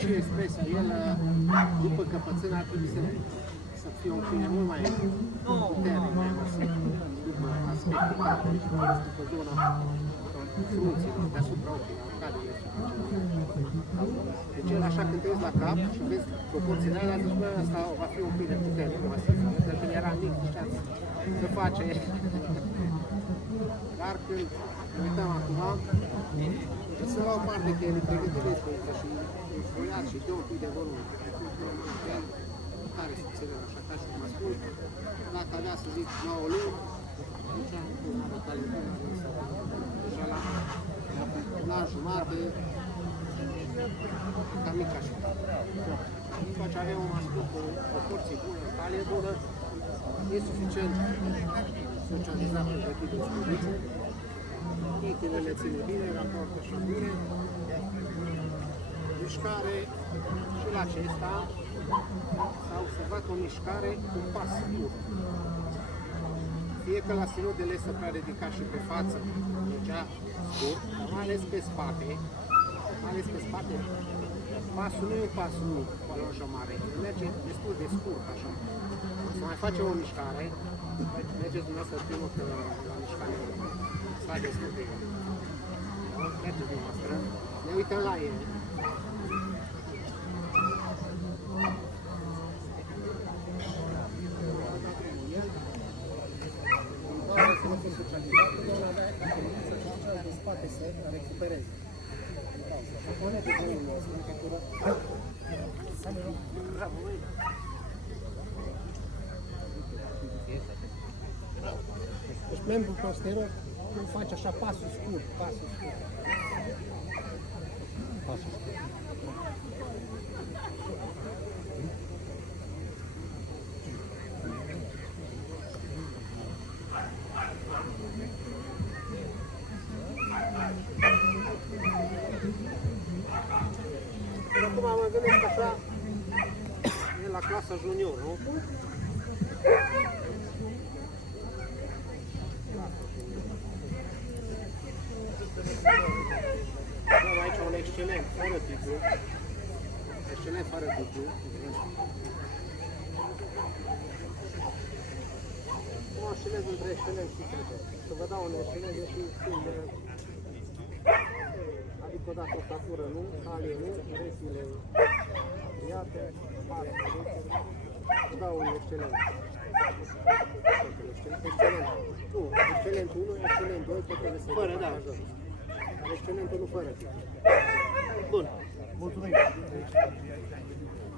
Și expresia, el după căpățână ar trebui să fie un câine mult mai puternic, după aspectul capului, după zona frunților, deasupra ochilor, arcadele și deci el așa când trezi la cap și vezi proporțiile alea, zici, bă, ăsta va fi un câine puternic, că când era mic, știați, să face. Dar când ne uităm acum, să la o parte că el e pregătit de expoziție și foiat și de un pic de volum, care se ține așa ca și cum a spus, dacă avea să zic 9 luni, deci am pus o calendură, deja la jumate, cam mic așa. După ce avem un mascut cu o porție bună, o talie bună, e suficient socializat pregătit de expoziție. Echile le ține bine, raportă și bine. Mișcare și la acesta s-a observat o mișcare cu pas scurt. Fie că l-a ținut de lesă prea ridicat și pe față, mergea scurt, dar mai ales pe spate, pasul nu e un pas lung cu alojă mare, merge destul de scurt așa. Să mai facem o mișcare, mergeți dumneavoastră primul că la mișcare s-a destul de Mergeți dumneavoastră. Ne uităm la el. Să nu fie socializat, totdeauna avea tendința cea de spate să recupereze. Pune pe bunul nostru, în pictură. Bravo, băi! Deci membrul posterior îl face așa pasul scurt, pasul scurt. Pasul scurt. Până acum mă gândesc așa, e la clasa junior, nu? Avem aici un excelent, fără titlu. Excelent, fără titlu. Nu oscilez între excelent și credit. Să vă dau un excelent, deși fiind de... Adică odată o statură nu, talie nu, urechile iate, pare, îți dau un excelent. Excelent. Nu, excelent 1, excelent 2, putem să fără, da. Excelentul nu fără. Bun. Mulțumim.